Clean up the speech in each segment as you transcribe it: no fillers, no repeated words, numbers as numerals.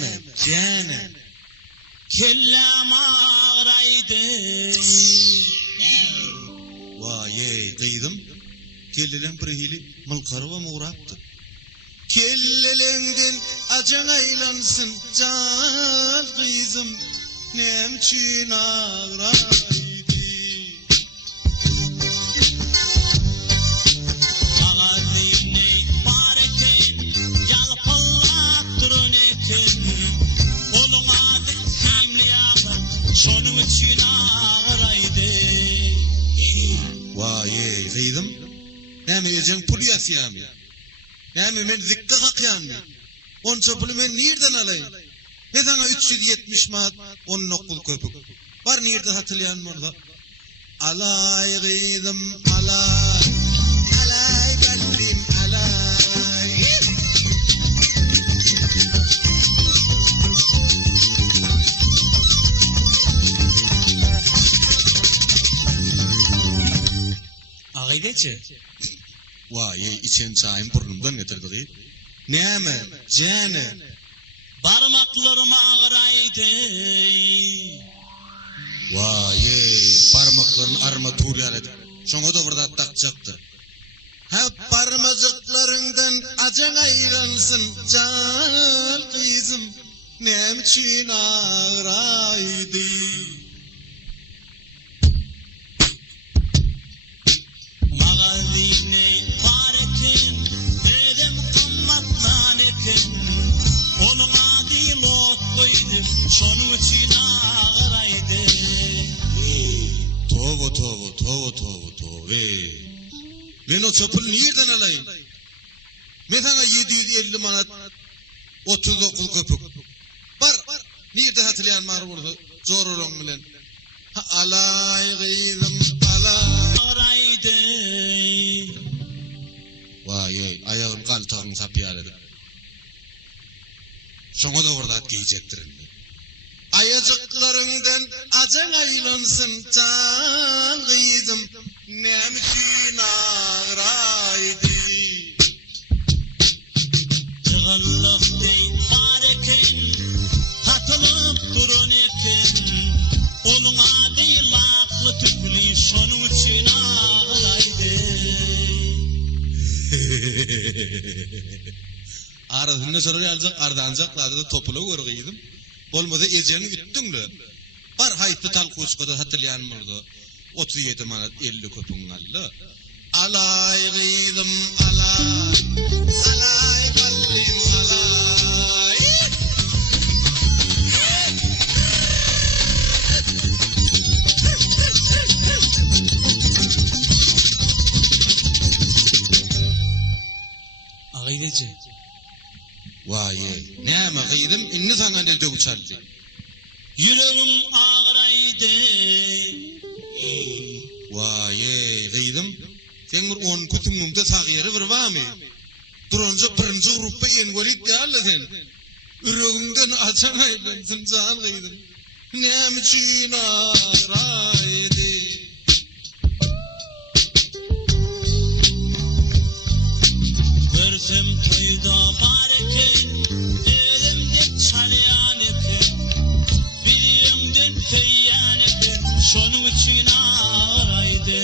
näme jana kellam ağraydı. Vaye kıydım. Kellelen bir hili mılkarıva muğraptı. Kellelengden acan aylansın can kızım nemçin ağraydı. Ağaliney bareken yalpallak durun eken onun adı simli ağa şonun için ağraydı. Vaye kıydım. Näme ejeng pul ýasýarmy? Näme men zikka hakýanmy? Onça puly men nerden alaýyn? Ne sana 370 manat 10 nokul köpük. Var nerede hatırlayan morda? Alay gıydım alay. Alay gallim alay. Ağaydacı. Vay içen çayım burnumdan getirdi. Näme? Jana. Parmaklarım ağraydı. Vay parmakların armatur yaradı. Şoňa da burada takçaktı. Hep parmacıklarından acan ayransın can kızım nemçin ağraydı. Mağaziney paretin edem kımmatlan eken onun adı lotluydu şonun için ağraydı. Tovo. Ben o çöpül nereden alayım? Ben sana 750 manat 39 köpük. Var. Nerede hatırlayan var burada? Zor olan bilen. Alay gıydım alay. Vay ayağım kaltağın sapıyarıdı. Şoňa da orada giyecektirin. Ayacıklarından acan aylansın can kızım nemçin ağraydı. Yığınlık değil bareken hatılıp durun eken onun adı laklı tüplü şonun için ağraydı. Arasında soruyor alacak ardancaklarda da topulu görgüydüm. Bolmada ejeni ütdüňle. Bar haýtdy talkuçkada hatırlayan boldy. 37 manat 50 köpüň aldy. Alay gıydım alay. Alay gallim alay. Ağaydacı. Vay näme gıydım inni sana ne dögçaldy. Yüreğim ağraydı. Vay gıydım sen bir 10 kütümümde sagyary bir bamy. Durunca birinci gruppa engolit däl sen. Yüreğimden açan aýlansyn can gıydım. Näme üçin ağraydy. Görsem toyda bareken elimde çalyan eken bir ýöňden feýyan eken şonuň üçin ağraydy.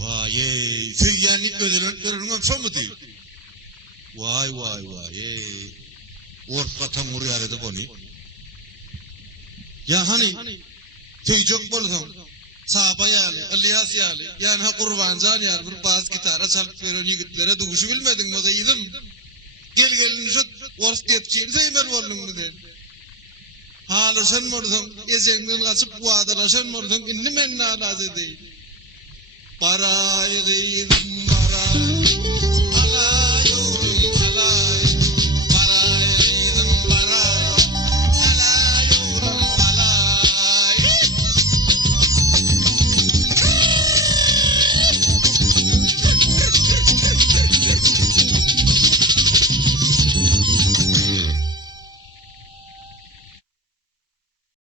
Vay feýyanlyk ödülüňden şomudy. Vay orta tam urýardy bony. Ya hani feýjok bolsaň Sahaba ýaly, Ilyas ýaly, ýani Gurbanjan ýaly bir baz gitara çalyp beren ýigitlere duguşy bilmediň mi gaýdym? Gelgelini şu wors getçiň seýmer bolduňmy den. Halaşan mordan, ezeňden gaçyp wadalaşan mordan inni men narazy değil. Paraýy gıýdym